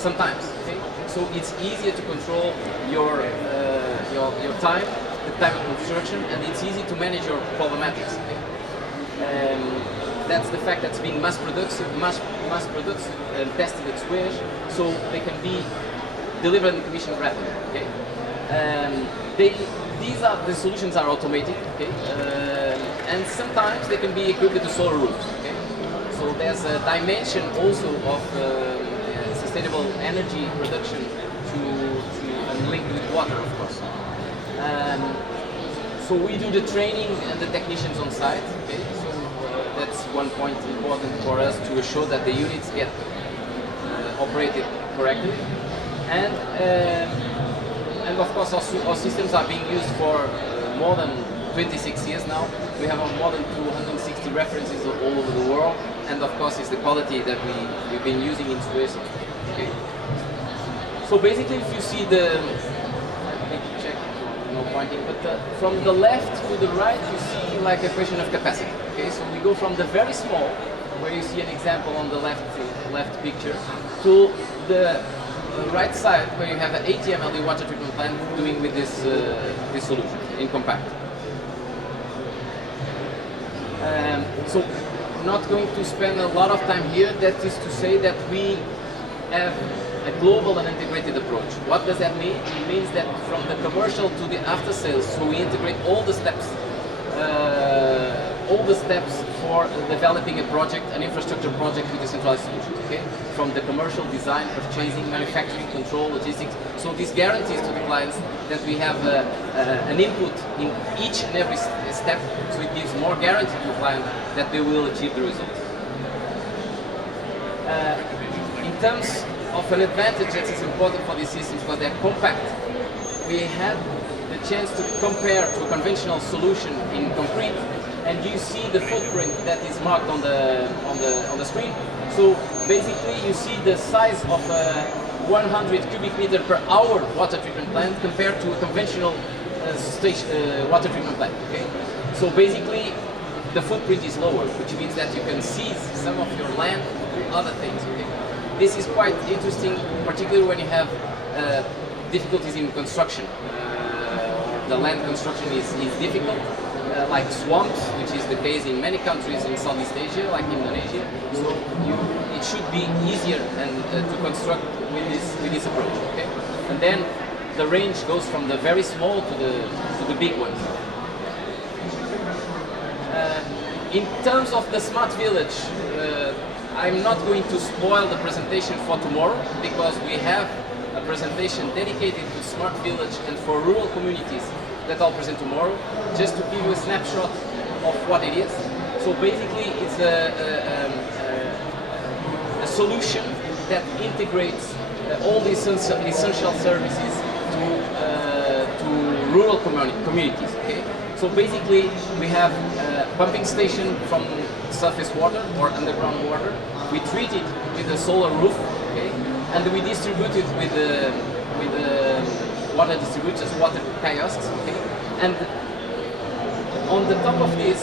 sometimes. Okay? So it's easier to control your time, the time of construction, and it's easy to manage your problematics. Okay? That's the fact that's being mass produced and tested at Suez, so they can be delivered and commissioned rapidly. Okay? These are the solutions are automated, okay? And sometimes they can be equipped with the solar roofs. Okay? So there's a dimension also of sustainable energy production and linked with water, of course. So we do the training and the technicians on site. Okay? So that's one point important for us to assure that the units get operated correctly. And of course our systems are being used for more than 26 years now. We have more than 260 references all over the world, and of course it's the quality that we've been using in Suez. Okay. So basically if you see the, I need to check, no pointing, but from the left to the right you see like a question of capacity. Okay, so we go from the very small, where you see an example on the left picture, to the right side where you have an 80 MLD water treatment plant doing with this solution in compact. So not going to spend a lot of time here. That is to say that we have a global and integrated approach. What does that mean? It means that from the commercial to the after sales, so we integrate all the steps for developing a project, an infrastructure project with decentralized solutions. Okay, from the commercial design, purchasing, manufacturing, control, logistics. So this guarantees to the clients that we have an input in each and every step. So it gives more guarantee to the client that they will achieve the results. In terms of an advantage that is important for these systems because they're compact, we had the chance to compare to a conventional solution in concrete, and you see the footprint that is marked on the screen. So basically you see the size of a 100 cubic meter per hour water treatment plant compared to a conventional water treatment plant. Okay? So basically the footprint is lower, which means that you can seize some of your land to do other things. Okay? This is quite interesting, particularly when you have difficulties in construction. The land construction is difficult, like swamps, which is the case in many countries in Southeast Asia, like Indonesia. So it should be easier to construct with this approach. Okay? And then the range goes from the very small to the big ones. In terms of the smart village, I'm not going to spoil the presentation for tomorrow because we have a presentation dedicated to smart village and for rural communities that I'll present tomorrow, just to give you a snapshot of what it is. So basically it's a solution that integrates all the essential services to rural communities. Okay? So basically we have a pumping station from surface water or underground water. We treat it with a solar roof, okay? And we distribute it with the water distributors, water kiosks. Okay? And on the top of this,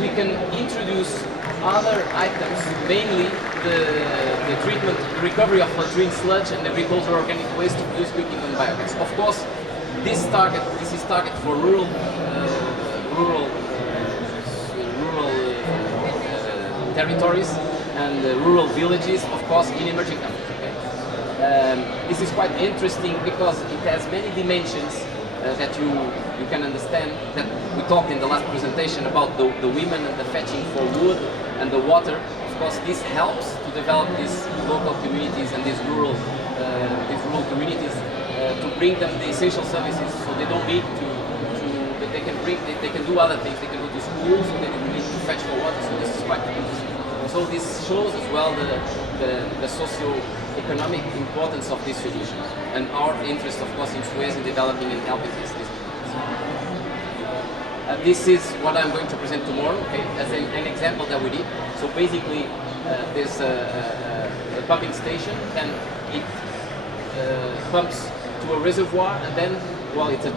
we can introduce other items, mainly the treatment, the recovery of latrine sludge and agricultural organic waste to produce cooking and biogas. Of course, this is target for rural territories and rural villages, of course, in emerging countries. Okay? This is quite interesting because it has many dimensions that you can understand. That we talked in the last presentation about the women and the fetching for wood and the water. Of course, this helps to develop these local communities and these rural communities to bring them the essential services, so they don't need they can do other things. They can go to school, so they don't need to fetch for water. So this is quite interesting. So this shows as well the socio-economic importance of these solutions and our interest, of course, in Suez in developing and helping this. This is what I'm going to present tomorrow, okay, as an example that we did. So basically, there's a pumping station, and it pumps to a reservoir, and then, well, it's a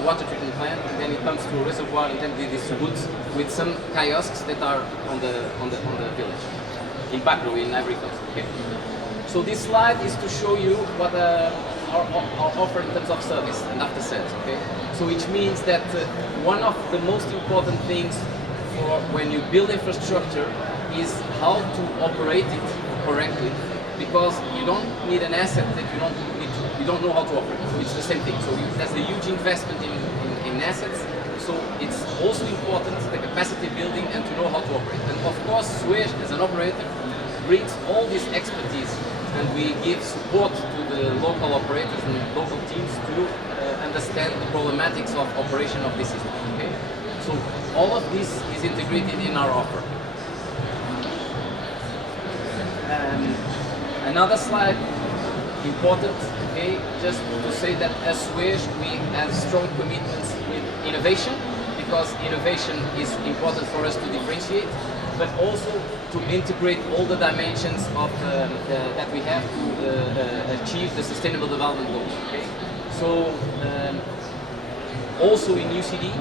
water treatment plant, and then it pumps to a reservoir, and then it distributes with some kiosks that are on the village, in Bakru, in Ivory Coast. Okay. So this slide is to show you what our offer in terms of service and after sales. Okay, so which means that one of the most important things for when you build infrastructure is how to operate it correctly, because you don't need an asset that you don't know how to operate. So it's the same thing. So there's a huge investment in assets. So it's also important the capacity building and to know how to operate. And of course, Suez as an operator brings all this expertise, and we give support to the local operators and local teams to understand the problematics of operation of the system. Okay, so all of this is integrated in our offer. Another slide, important, okay, just to say that as Suez we have strong commitments with innovation, because innovation is important for us to differentiate, but also to integrate all the dimensions of that we have to achieve the Sustainable Development Goals. Okay, so also in UCD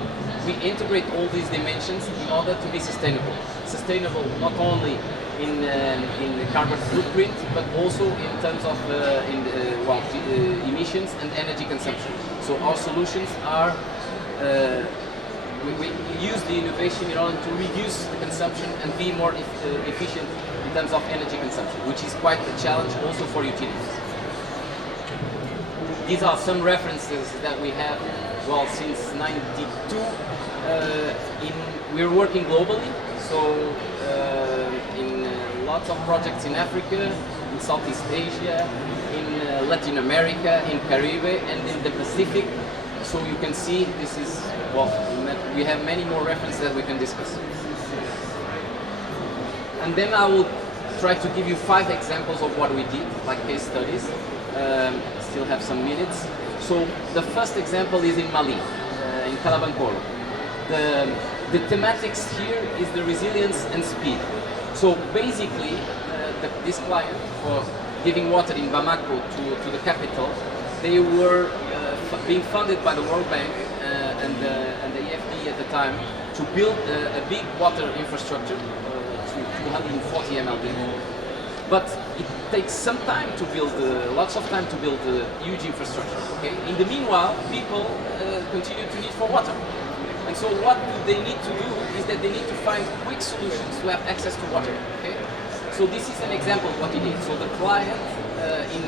we integrate all these dimensions in order to be sustainable. Sustainable not only in the carbon footprint, but also in terms of emissions and energy consumption. So our solutions are, we use the innovation in order to reduce the consumption and be more efficient in terms of energy consumption, which is quite a challenge also for utilities. These are some references that we have, well, since '92. We're working globally, so in lots of projects in Africa, in Southeast Asia, in Latin America, in Caribbean, and in the Pacific. So you can see this is, well, we have many more references that we can discuss. And then I will try to give you 5 examples of what we did, like case studies. Still have some minutes. So the first example is in Mali, in Kalabankoro. The thematics here is the resilience and speed. So basically, this client, for giving water in Bamako to the capital, they were being funded by the World Bank and the EFD at the time to build a big water infrastructure to 240 MLD. But it takes some time to build, lots of time to build a huge infrastructure. Okay. In the meanwhile, people continue to need for water. And so what they need to do is that they need to find quick solutions to have access to water. Okay? So this is an example of what he did. So the client, in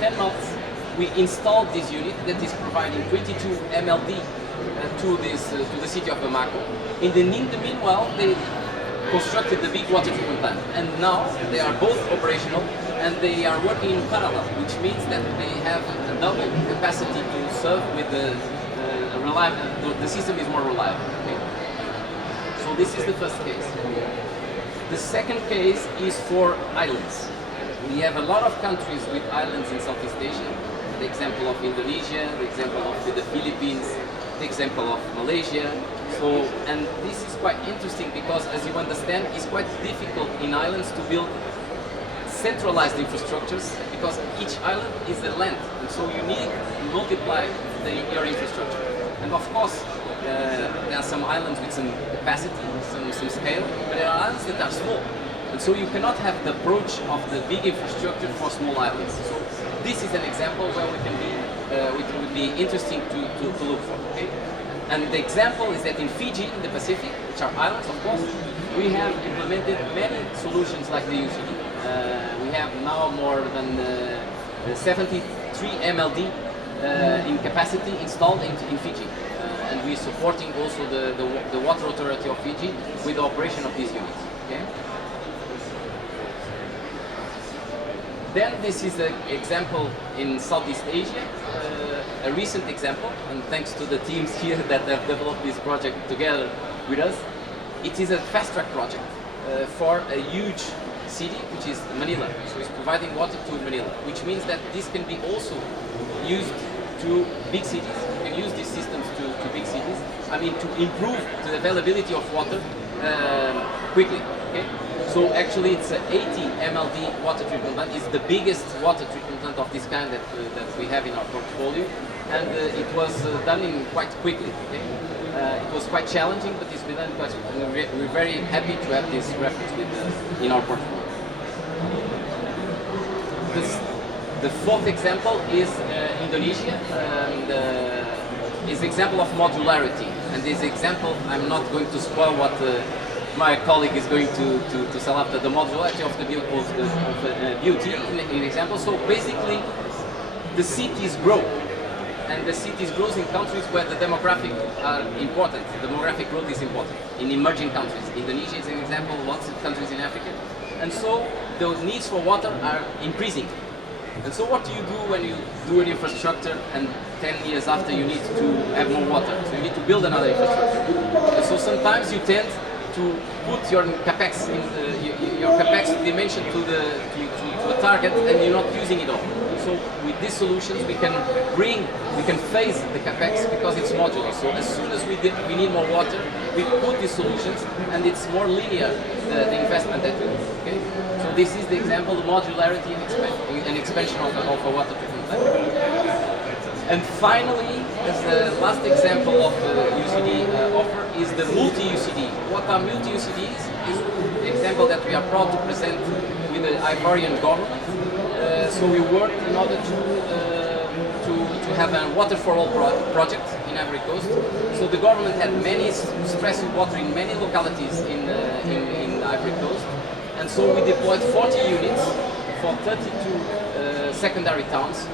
10 months, we installed this unit that is providing 22 MLD to the city of Bamako. In the meanwhile, they constructed the big water treatment plant, and now they are both operational and they are working in parallel, which means that they have a double capacity to serve with the system is more reliable. Okay? So this is the first case. The second case is for islands. We have a lot of countries with islands in Southeast Asia. The example of Indonesia, the example of the Philippines, the example of Malaysia. So, and this is quite interesting because, as you understand, it's quite difficult in islands to build centralized infrastructures, because each island is a land, and so you need to multiply your infrastructure. And of course, there are some islands with some capacity, some scale, but there are islands that are small. And so you cannot have the approach of the big infrastructure for small islands. So this is an example where we can be, it would be interesting to look for. Okay? And the example is that in Fiji, in the Pacific, which are islands, of course, we have implemented many solutions like the UCD. We have now more than 73 MLD in capacity installed in Fiji, and we're supporting also the Water Authority of Fiji with the operation of these units. Okay? Then this is an example in Southeast Asia, a recent example, and thanks to the teams here that have developed this project together with us. It is a fast-track project for a huge city, which is Manila. So it's providing water to Manila, which means that this can be also used to big cities. You can use these systems to big cities. I mean, to improve the availability of water quickly. Okay? So actually, it's an 80 MLD water treatment plant. It's the biggest water treatment plant of this kind that we have in our portfolio, and it was done in quite quickly. Okay? It was quite challenging, but it's been done quite quickly. We're very happy to have this reference in our portfolio. this, the fourth example is Indonesia, and is the example of modularity. And this example, I'm not going to spoil what my colleague is going to sell after the modularity of the beauty in example. So basically, the cities grow, and the cities grows in countries where the demographic are important. The demographic growth is important in emerging countries. Indonesia is an example, lots of countries in Africa. And so the needs for water are increasing. And so what do you do when you do an infrastructure and 10 years after you need to have more water? So you need to build another infrastructure. And so sometimes you tend to put your capex your capex dimension to a target, and you're not using it all. So with these solutions, we can phase the capex because it's modular. So as soon as we need more water, we put these solutions, and it's more linear the investment that we do. Okay? So this is the example of modularity and expansion of a water treatment plant. And finally, as the last example of UCD offer is the multi-UCD. What are multi-UCDs? Is the example that we are proud to present with the Ivorian government. So we worked in order to have a water for all project in Ivory Coast. So the government had many stress in water in many localities in Ivory Coast, and so we deployed 40 units for 32 secondary towns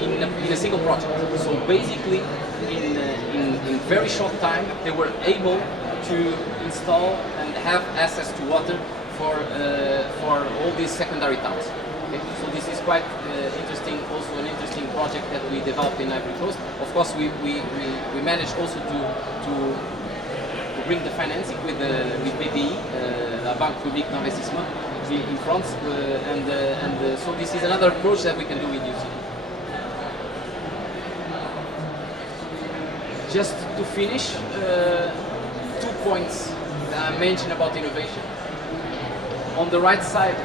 in a single project. So basically, in very short time, they were able to install and have access to water for all these secondary towns. Okay? So this is quite interesting, also an interesting project that we developed in Ivory Coast. Of course, we managed also to bring the financing with BPI, La Banque Publique d'Investissement, in France, and so this is another approach that we can do with UCD. Just to finish, 2 points that I mentioned about innovation. On the right side,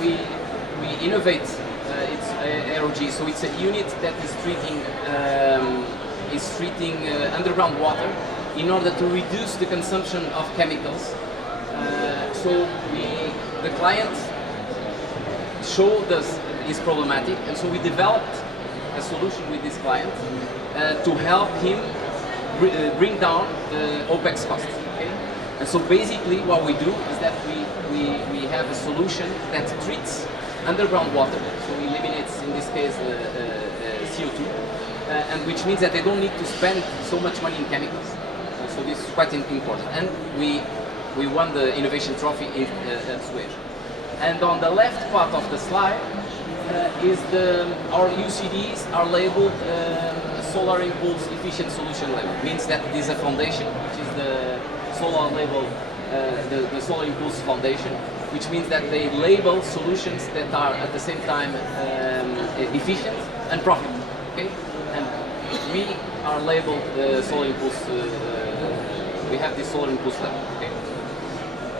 we innovate. It's AeroG, so it's a unit that is treating underground water in order to reduce the consumption of chemicals. So the client showed us is problematic, and so we developed a solution with this client to help him bring down the OPEX cost. Okay? And so basically what we do is that we have a solution that treats underground water, so eliminates in this case CO2, and which means that they don't need to spend so much money in chemicals. So this is quite important. And we won the innovation trophy at Suez. And on the left part of the slide is our UCDs are labeled Solar Impulse Efficient Solution label. Means that it is a foundation, which is the solar label, the Solar Impulse Foundation, which means that they label solutions that are at the same time efficient and profitable. Okay, and we are labeled Solar Impulse. We have this Solar Impulse label. Okay,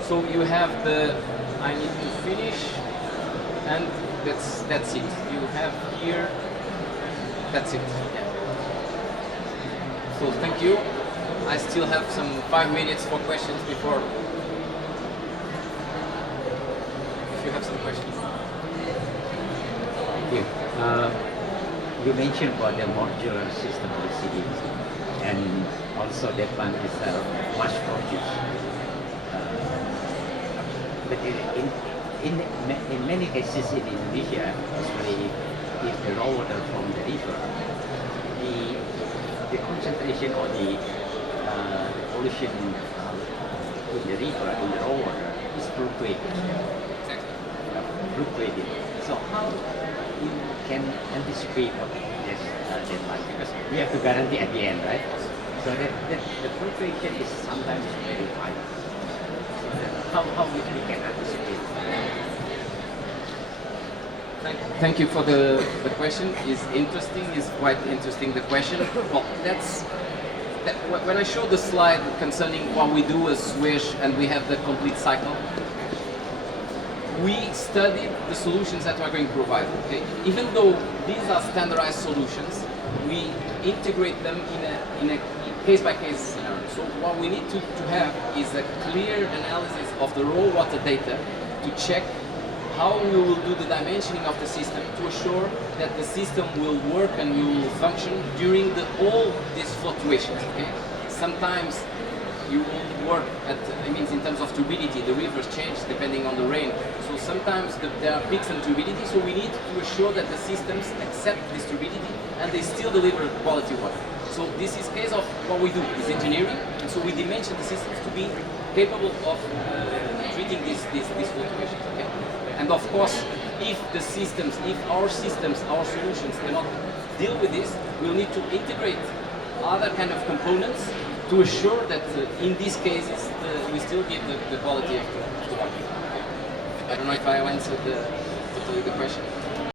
so you have the. I need to finish, and that's it. You have here. That's it. Yeah. So thank you. I still have some 5 minutes for questions before. If you have some questions. Thank you. You mentioned about the modular system of the cities, and also that one is much produced. But in many cases in Indonesia, especially if the raw water from the river, the concentration or the pollution in the river, in the raw water, is fluctuating. So how you can anticipate of this deadline? Because we have to guarantee at the end, right? So that the fluctuation is sometimes very high. So how we can anticipate? Thank you for the question. Is interesting. Is quite interesting the question. Well, when I showed the slide concerning what we do as Swish and we have the complete cycle, we studied the solutions that we are going to provide. Okay? Even though these are standardized solutions, we integrate them in a case-by-case scenario. So what we need to have is a clear analysis of the raw water data to check how we will do the dimensioning of the system to assure that the system will work and will function during all these fluctuations. Okay? Sometimes you will work at, it means in terms of turbidity, the rivers change depending on the rain. So sometimes there are peaks in turbidity, so we need to assure that the systems accept this turbidity and they still deliver quality water. So this is case of what we do, is engineering, and so we dimension the systems to be capable of treating these fluctuations. Okay? And of course, if our systems, our solutions cannot deal with this, we'll need to integrate other kind of components to assure that in these cases we still give the quality of the water. I don't know if I answered the question.